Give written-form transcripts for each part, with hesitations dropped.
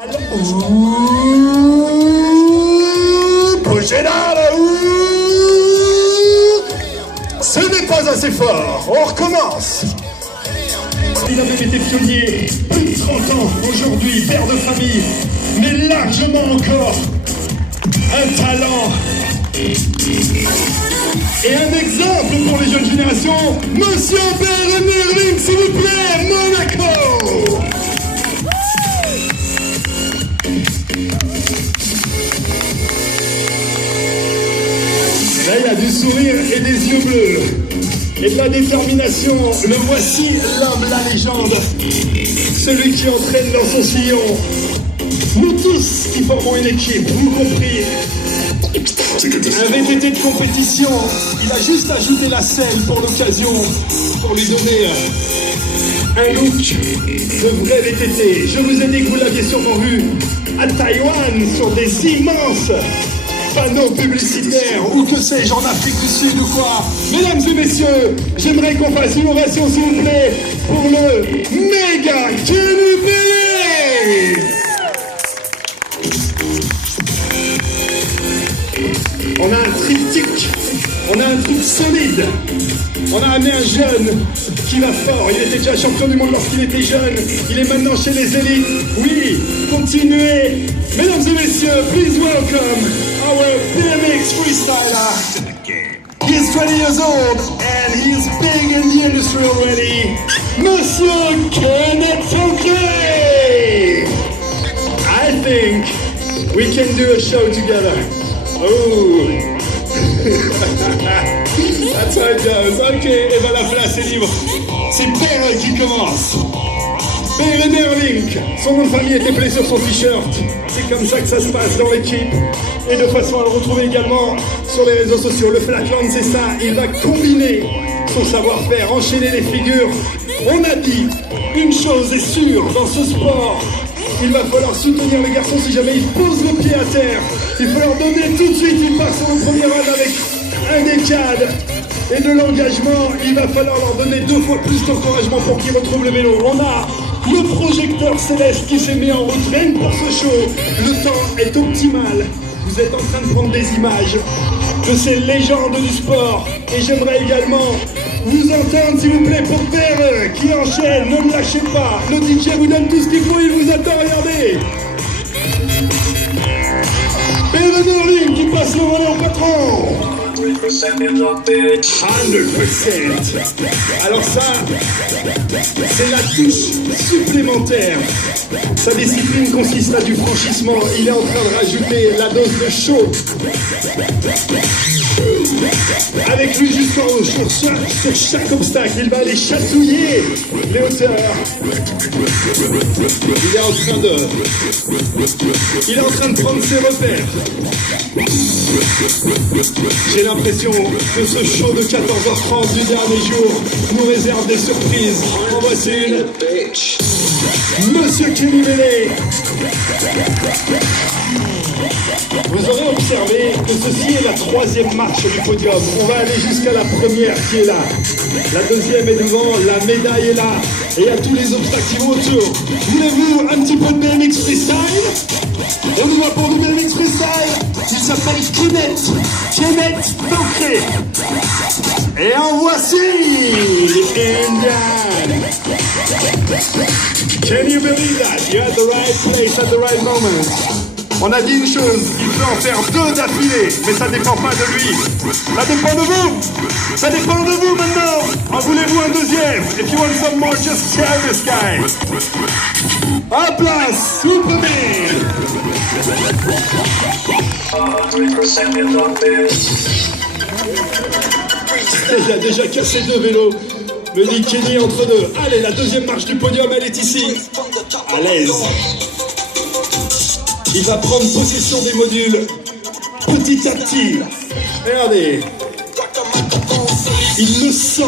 Ce n'est pas assez fort, on recommence. Il a même été pionnier, plus de 30 ans aujourd'hui, père de famille, mais largement encore un talent et un exemple pour les jeunes générations. Monsieur Beren Erling, s'il vous plaît, Monaco. Là, il a du sourire et des yeux bleus. Et de la détermination. Le voici, l'homme, la légende. Celui qui entraîne dans son sillon. Nous tous qui formons une équipe, vous compris. Un VTT de compétition. Il a juste ajouté la selle pour l'occasion. Pour lui donner un look de vrai VTT. Je vous ai dit que vous l'aviez sûrement vu à Taïwan sur des immenses panneaux publicitaires, ou que sais-je, en Afrique du Sud ou quoi. Mesdames et messieurs, j'aimerais qu'on fasse une ovation, s'il vous plaît, pour le méga Kenny Bailey. On a un triptyque, on a un truc solide. On a amené un jeune qui va fort. Il était déjà champion du monde lorsqu'il était jeune. Il est maintenant chez les élites. Oui, continuez. Mesdames et messieurs, please welcome our BMX freestyler. He's 20 years old and he's big in the industry already. Monsieur Kenneth Funky. I think we can do a show together. Oh. That's how it goes. Ok, et ben la place est libre. C'est Beren qui commence. Beren Erling. Son nom de famille était appelé sur son t-shirt. C'est comme ça que ça se passe dans l'équipe. Et de façon à le retrouver également sur les réseaux sociaux. Le Flatland, c'est ça. Il va combiner son savoir-faire, enchaîner les figures. On a dit, une chose est sûre dans ce sport. Il va falloir soutenir les garçons si jamais ils posent le pied à terre. Il faut leur donner tout de suite une part sur le premier run avec un décade et de l'engagement. Il va falloir leur donner 2 fois plus d'encouragement pour qu'ils retrouvent le vélo. On a le projecteur céleste qui s'est mis en route rien que pour ce show. Le temps est optimal. Vous êtes en train de prendre des images de ces légendes du sport. Et j'aimerais également vous entendre, s'il vous plaît, pour Beren qui enchaîne. Ne le lâchez pas. Le DJ vous donne tout ce qu'il faut. Il vous attend. Regardez. Beren Erling qui passe le volant au patron. 100%. Alors ça, c'est la touche supplémentaire. Sa discipline consiste à du franchissement. Il est en train de rajouter la dose de chaud. Avec lui jusqu'en haut, sur chaque obstacle, il va aller chatouiller les hauteurs. Il est en train de prendre ses repères. J'ai l'impression que ce show de 14h30 du dernier jour nous réserve des surprises. En voici une. Monsieur Kenny Bailey. Vous aurez observé que ceci est la 3e marche du podium. On va aller jusqu'à la première qui est là. La 2e est devant, la médaille est là. Et il y a tous les obstacles qui vont autour. Voulez-vous un petit peu de BMX freestyle? On y va pour du BMX freestyle. Il s'appelle Kenneth Funky. Et en voici Indian. Can you believe that? You're at the right place at the right moment. On a dit une chose, il peut en faire 2 d'affilée, mais ça dépend pas de lui. Ça dépend de vous. Ça dépend de vous maintenant. En voulez-vous un deuxième? If you want some more, just tell this guy. En place, tout premier. Il a déjà cassé 2 vélos. Me dit Kenny entre 2. Allez, la 2e marche du podium, elle est ici. À l'aise. Il va prendre possession des modules petit à petit. Regardez. Il le sent.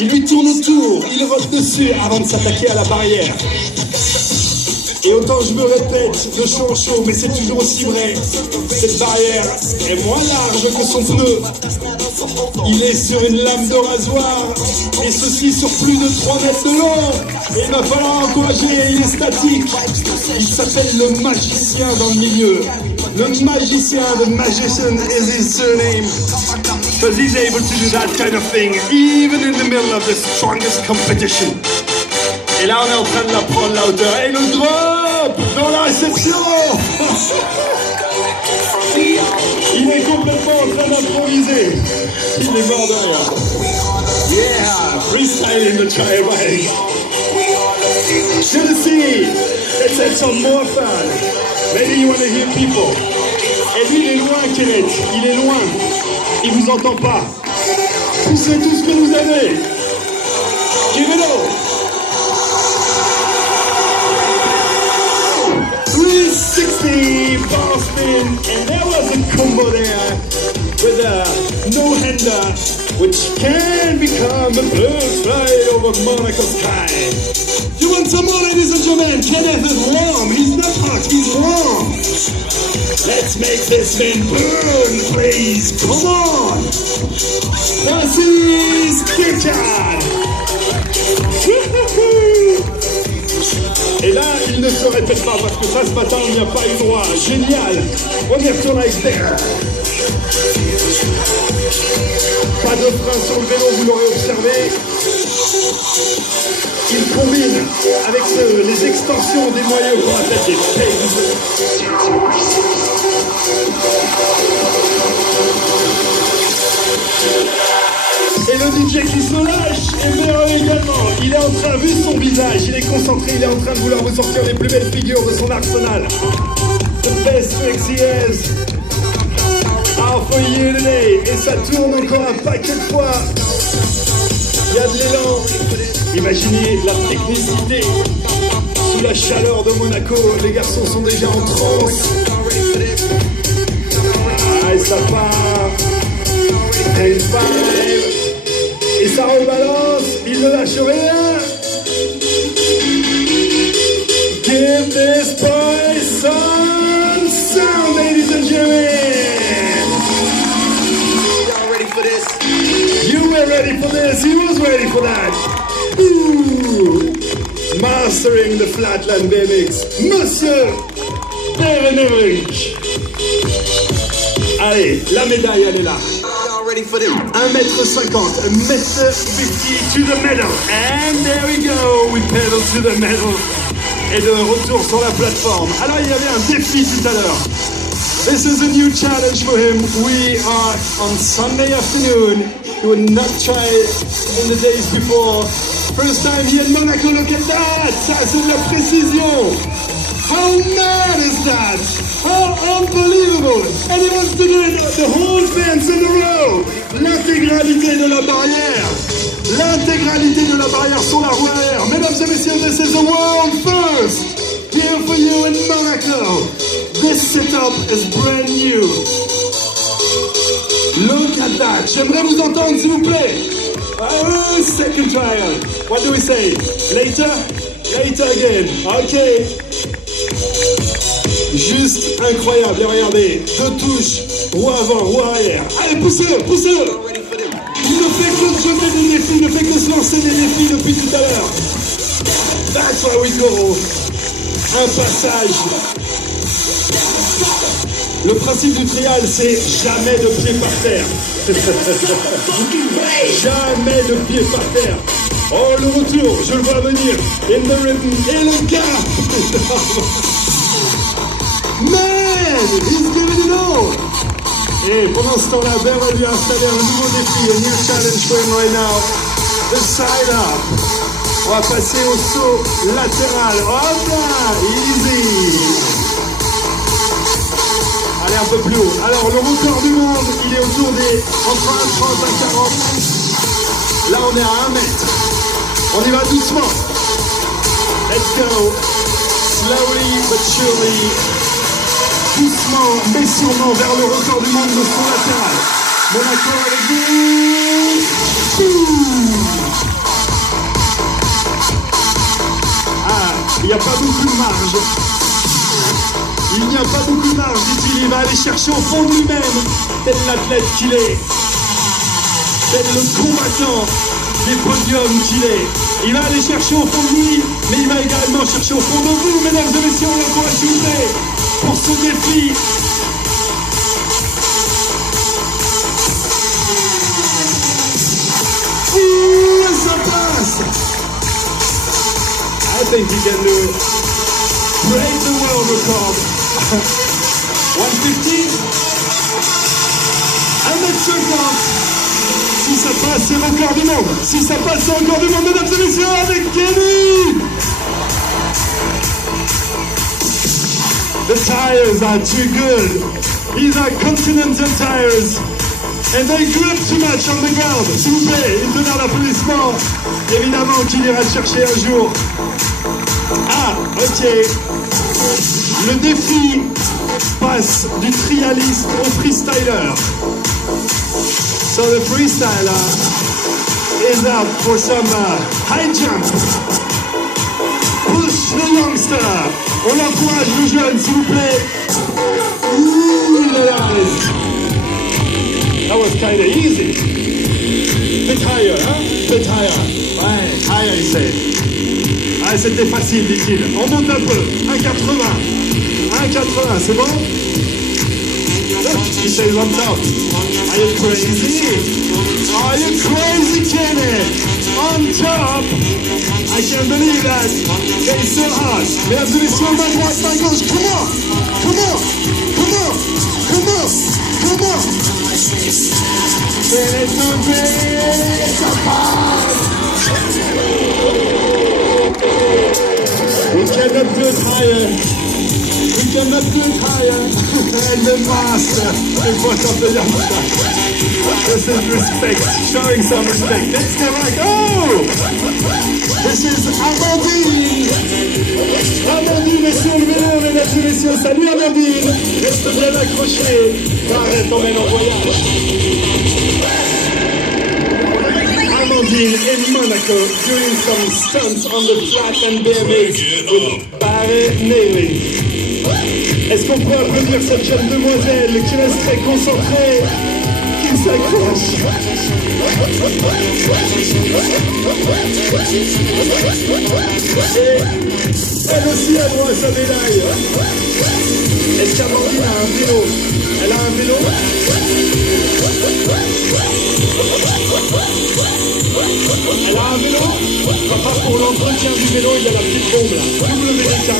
Il lui tourne autour. Il rote dessus avant de s'attaquer à la barrière. Et autant je me répète de chaud en chaud, mais c'est toujours aussi vrai. Cette barrière est moins large que son pneu. Il est sur une lame de rasoir, et ceci sur plus de 3 mètres de long. Et il va falloir encourager, il est statique. Il s'appelle le magicien dans le milieu. Le magicien, the magician is his surname. Because he's able to do that kind of thing, even in the middle of the strongest competition. Et là, on est en train de la prendre la hauteur. Et le drop dans la réception. Il est complètement en train d'improviser. Il est mort de rire. Yeah, freestyle in the trial riding. Tennessee, let's have some more fun. Maybe you want to hear people. Et lui, il est loin, Kenneth. Il est loin. Il vous entend pas. Poussez tout ce que vous avez. Give it all. 360 bar spin, and there was a combo there with a no-hander, which can become a bird fly over Monaco sky. You want some more, ladies and gentlemen? Kenneth is warm. He's not hot, he's warm. Let's make this man burn, please. Come on. This is Kitchen. Et là, il ne se répète pas parce que ça, ce matin, on n'y a pas eu droit. Génial. On y retourne avec Derek. Pas de frein sur le vélo, vous l'aurez observé. Il combine avec les extensions des moyeux qu'on appelle des pegs. Et le DJ qui se lâche est merveilleux également. Il est en train, vu son visage, il est concentré, il est en train de vouloir vous sortir les plus belles figures de son arsenal. The best tricks he has are for you today. Et ça tourne encore un paquet de fois. Il y a de l'élan. Imaginez la technicité. Sous la chaleur de Monaco, les garçons sont déjà en transe. Ah, et ça part. And 5. Et ça rebalance, il ne lâche rien. Give this boy some sound, ladies and gentlemen. Y'all ready for this? You were ready for this, he was ready for that. Ooh. Mastering the Flatland BMX, Monsieur Berenevich. Allez, la médaille, elle est là. 1m50, 1m50 to the medal. And there we go, we pedal to the medal. Et de retour sur la plateforme. Alors il y avait un défi tout à l'heure. This is a new challenge for him. We are on Sunday afternoon. He would not try in the days before. First time here in Monaco, look at that. Ça c'est de la précision. How mad is that? How unbelievable! And he wants to do it the whole fence in a row! L'intégralité de la barrière! L'intégralité de la barrière sur la roue arrière! Mesdames et messieurs, this is a world first! Here for you in Monaco! This setup is brand new! Look at that! J'aimerais vous entendre, s'il vous plaît! Second trial! What do we say? Later? Later again! Okay! Juste incroyable, et regardez, 2 touches, roue avant, roue arrière. Allez, poussez-le, poussez-le. Il ne fait que jeter des défis, il ne fait que se lancer des défis depuis tout à l'heure. That's why we go. Un passage. Le principe du trial, c'est jamais de pied par terre. Jamais de pied par terre. Oh, le retour, je le vois venir. In the rhythm, et le gars. Man, he's giving it all. Et pendant ce temps-là, Ben va lui installer un nouveau défi, a new challenge for him right now. The side up. On va passer au saut latéral. Hop là, easy. Allez, un peu plus haut. Alors, le record du monde, il est autour des entre 1,30 à 40. Là, on est à 1 mètre. On y va doucement. Let's go. Slowly but surely. Doucement, mais sûrement vers le record du monde de son latéral. Monaco avec vous. Ah, il n'y a pas beaucoup de marge. Il n'y a pas beaucoup de marge, dit-il. Il va aller chercher au fond de lui-même, tel l'athlète qu'il est, tel le combattant des podiums qu'il est. Il va aller chercher au fond de lui, mais il va également chercher au fond de vous, mesdames et messieurs, on l'encourage s'il vous plaît, pour ce défi. Ouh, ça passe! I think he can break the world record. 150 1m50. Si ça passe, c'est record du monde. Si ça passe, c'est record du monde, mesdames et messieurs, avec Kenny. The tires are too good. These are Continental tires. And they grip too much on the ground. S'il vous plaît, une tonnerre d'applaudissements. Évidemment qu'il ira le chercher un jour. Ah, ok. Le défi passe du trialiste au freestyler. So the freestyler is up for some high jump. Push the youngster. On encourage le jeune, s'il vous plaît. Ooh, nice. That was kinda easy. Bit higher, hein? Bit higher. Ouais, higher, il sait. Ah, c'était facile, dit-il. On monte un peu. 1,80. 1,80, c'est bon? Look, he says on top. Are you crazy? Are you crazy, Kenny? On top. I can't believe that. It's so hard. Mesdames et messieurs, main droite, main gauche. Come on. Come on. Come on. Come on. Come on. Kenny tombé. Ça passe. We cannot do it higher. We cannot do it higher. And the master, the bottom of the youngster. This is respect, showing some respect. Let's go back. Oh! This is Amandine. Amandine est sur le vélo, mesdames et messieurs. Salut Amandine. Reste bien accroché. Arrête, t'emmène en voyage. Amandine in Monaco doing some stunts on the flat and BMX with Barry Nailing. Est-ce qu'on peut applaudir cette jeune demoiselle qui reste très concentrée, qui s'accroche? Et elle aussi a droit à sa médaille. Est-ce qu'Amandine a un vélo? Elle a un vélo? Elle a un vélo? Papa, pour l'entretien du vélo, il y a la petite bombe là. WD-40.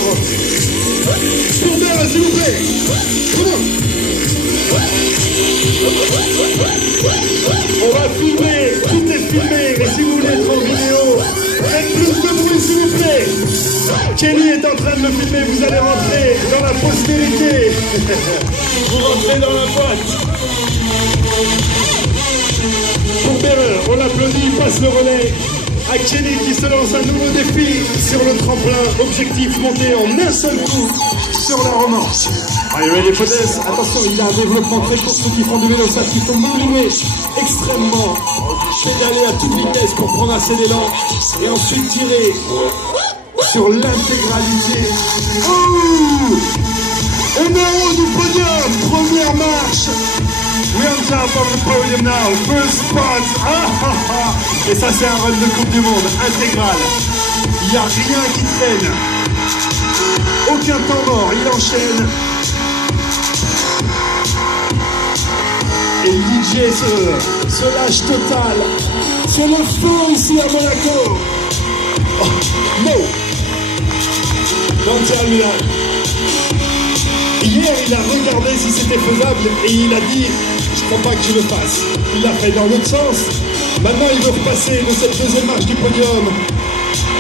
Pour Bert, s'il vous plaît. Comment? On va filmer, tout est filmé. Et si vous voulez être en vidéo, faites plus de bruit, s'il vous plaît. Kenny est en train de le filmer, vous allez rentrer dans la postérité. Vous rentrez dans la boîte. Pour Berreur, on l'applaudit, il passe le relais à Kenny qui se lance un nouveau défi sur le tremplin. Objectif monté en un seul coup sur la remorque. Are you ready for this? Attention, il a un développement très court. Ceux qui font du vélo savent qu'il faut mouler extrêmement, pédaler à toute vitesse pour prendre assez d'élan et ensuite tirer sur l'intégralité. Oh! On est en haut du podium, première marche. We're on top of the podium now, first spot. Et ça c'est un run de Coupe du Monde intégral. Il n'y a rien qui traîne. Aucun temps mort, il enchaîne. Et le DJ se lâche total. C'est le feu ici à Monaco. Oh, no. Don't tell me that. Hier, il a regardé si c'était faisable et il a dit « Je crois pas que je le fasse ». Il l'a fait dans l'autre sens. Maintenant, il veut repasser de cette deuxième marche du podium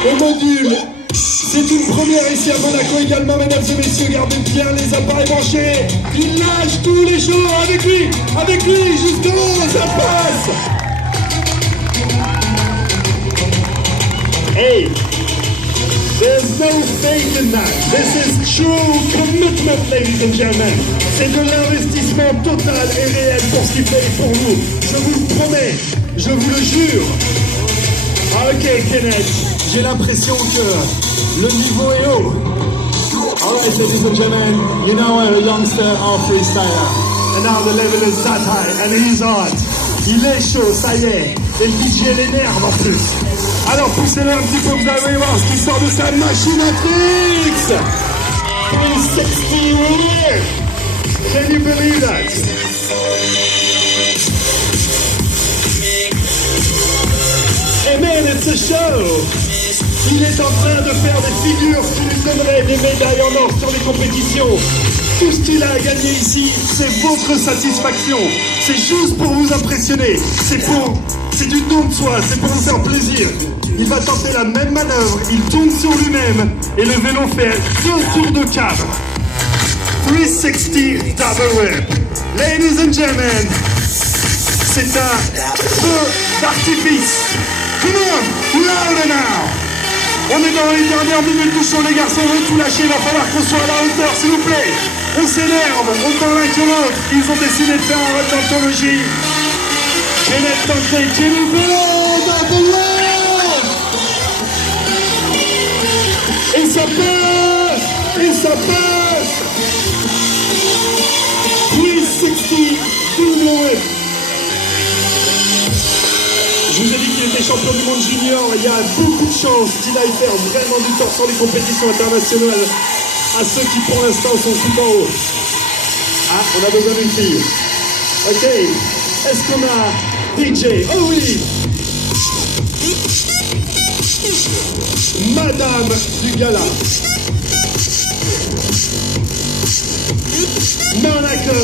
au module. C'est une première ici à Monaco également, mesdames et messieurs. Gardez bien les appareils branchés. Il lâche tous les jours avec lui jusqu'en haut, ça passe. Hey! There's no fake in that. This is true commitment, ladies and gentlemen. C'est de l'investissement total et réel pour ce qu'il fait pour vous. Je vous le promets, je vous le jure. Ok, Kenneth, J'ai l'impression que le niveau est haut. Alright, ladies and gentlemen, you know a youngster or freestyler. And now the level is that high, and he's hot. Il est chaud, ça y est. Et le DJ l'énerve en plus. Alors poussez-le un petit peu, vous allez voir ce qui sort de sa machine à tricks. 360 weird. Can you believe that? Hey man, it's a show. Il est en train de faire des figures qui lui donneraient des médailles en or sur les compétitions. Tout ce qu'il a à gagner ici, c'est votre satisfaction. C'est juste pour vous impressionner. C'est du don de soi, c'est pour vous faire plaisir. Il va tenter la même manœuvre, il tourne sur lui-même et le vélo fait 2 tours de câble. 360 double whip. Ladies and gentlemen, c'est un feu d'artifice. Come on, louder now. On est dans les dernières minutes du show, les garçons vont tout lâcher, il va falloir qu'on soit à la hauteur, s'il vous plaît. On s'énerve, on parle l'un que l'autre. Ils ont décidé de faire un rap d'anthologie. Kenneth Tanté, qui est le vélo double whip. Et ça passe. Et ça passe. 360 double whip. Je vous ai dit qu'il était champion du monde junior. Il y a beaucoup de chances qu'il aille faire vraiment du tort sur les compétitions internationales à ceux qui pour l'instant sont tout en haut. Ah, on a besoin d'une fille. Ok, est-ce qu'on a DJ? Oh oui, Madame du Gala. Monaco.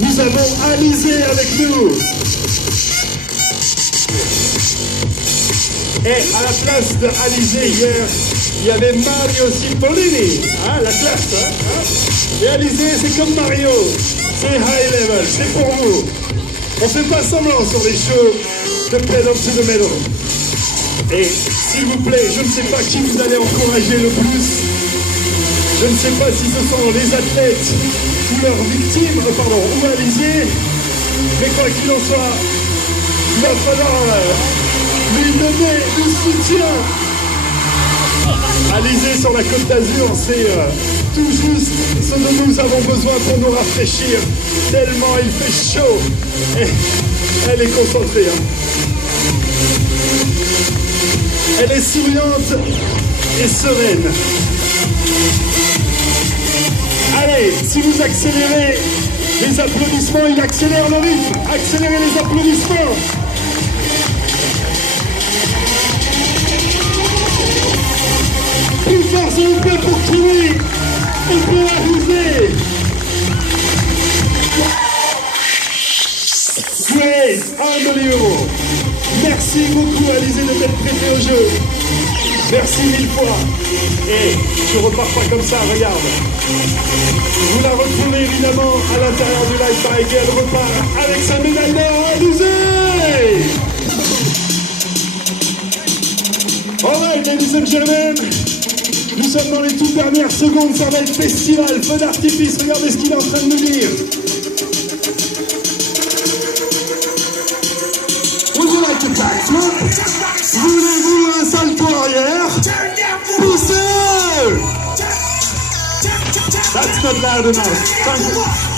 Nous avons Alizé avec nous. Et à la place de Alizé hier, il y avait Mario Cipollini. Ah, la classe, hein? Et Alizé, c'est comme Mario. C'est high level, c'est pour vous. On fait pas semblant sur les shows de pedal to the metal. Et s'il vous plaît, je ne sais pas qui vous allez encourager le plus. Je ne sais pas si ce sont les athlètes ou leurs victimes, ou Alizé. Mais quoi qu'il en soit, il va falloir lui donner du soutien. Alizé sur la Côte d'Azur, c'est tout juste ce dont nous avons besoin pour nous rafraîchir. Tellement il fait chaud. Et elle est concentrée. Hein. Elle est souriante et sereine. Allez, si vous accélérez les applaudissements, il accélère le rythme. Accélérez les applaudissements. Plus fort s'il vous plaît pour crier et pour aviser. Great, unbelievable. Merci beaucoup Alizé de t'être prêté au jeu. Merci 1000 fois. Et je repars pas comme ça, regarde. Vous la retrouvez évidemment à l'intérieur du live par laquelle elle repart avec sa médaille d'or Alizé. Alright, ladies and gentlemen. Nous sommes dans les toutes dernières secondes, ça va être festival, feu d'artifice, regardez ce qu'il est en train de nous dire. Would you like to backflip? Voulez-vous un salto arrière? Poussez! That's not loud enough.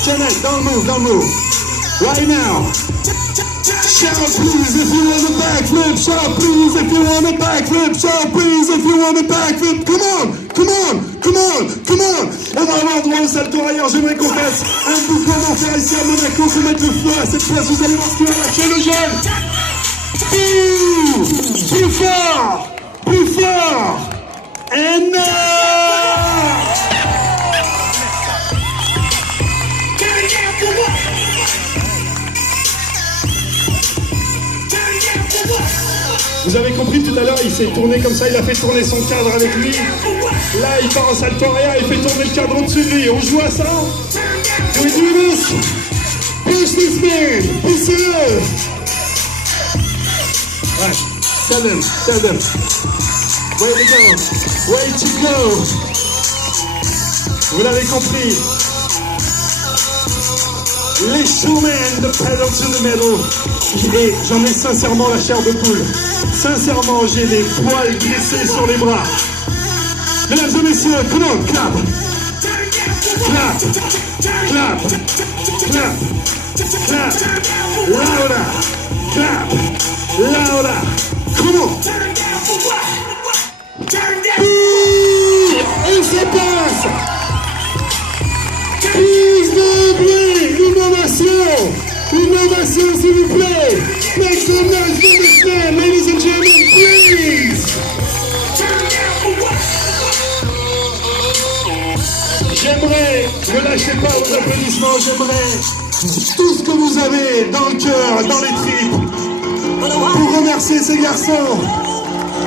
Kenneth, don't move. Right now. Shout please if you want a backflip. Shout please if you want a backflip. Shout please if you want a backflip. Come on. On va avoir droit au salto arrière. J'aimerais qu'on fasse un bout comme on fait ici à Monaco, qu'on mette le feu à cette place. Vous allez voir ce qu'il va lâcher le jeune. Plus fort. And vous avez compris tout à l'heure, il s'est tourné comme ça, il a fait tourner son cadre avec lui. Là, il part en salto arrière, il fait tourner le cadre au-dessus de lui. On joue à ça? Do we do this? Push this man! Poussez-le! Ouais, tell them. Way to go! Vous l'avez compris. Les showmen de Pedal to the Metal. Et j'en ai sincèrement la chair de poule. Sincèrement, j'ai les poils dressés sur les bras. Mesdames et messieurs, come on, clap. Clap. Clap. Clap. Clap. Louder. Clap. Louder. Come on. Et ça passe. Plus de bruit. Innovation. Innovation, s'il vous plaît. Make some noise for this man, ladies and gentlemen, please. J'aimerais, ne lâchez pas vos applaudissements, j'aimerais tout ce que vous avez dans le cœur, dans les tripes, pour remercier ces garçons.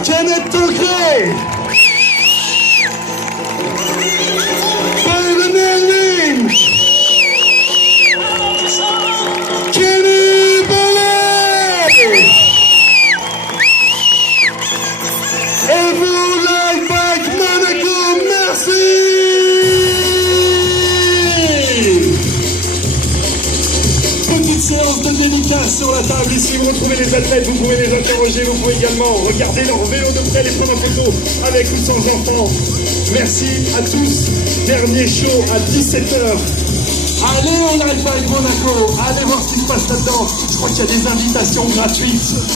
Kenneth Tocré, Byron Elling, Kenny Ballet, et vous, Live Bike Monaco, merci. Séance de dédicace sur la table. Ici, vous retrouvez les athlètes, vous pouvez les interroger, vous pouvez également regarder leur vélo de près, les prendre en photo avec ou sans enfants. Merci à tous. Dernier show à 17h. Allez au Live Bike Monaco, allez voir ce qui se passe là-dedans. Je crois qu'il y a des invitations gratuites.